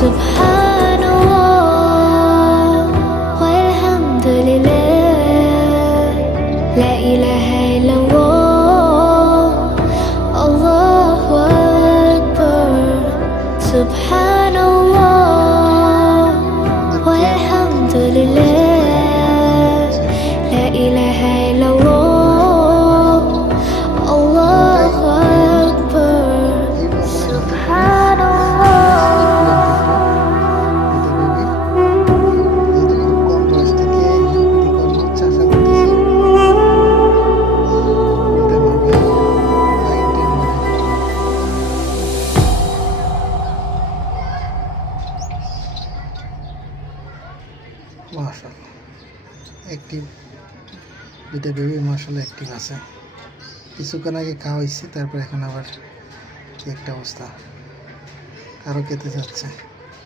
Subhanallah walhamdulillah, la ilaha illallah, Allahu Akbar. Subhanallah walhamdulillah, la ilaha illallah, Allahu Akbar. Subhanallah. মাশাআল্লাহ active দুইটা baby মাশাআল্লাহ active আছে। কিছুক্ষণ আগে খাওয়া হয়েছে, তারপর এখন আবার কি একটা অবস্থা, আরও খেতে যাচ্ছে।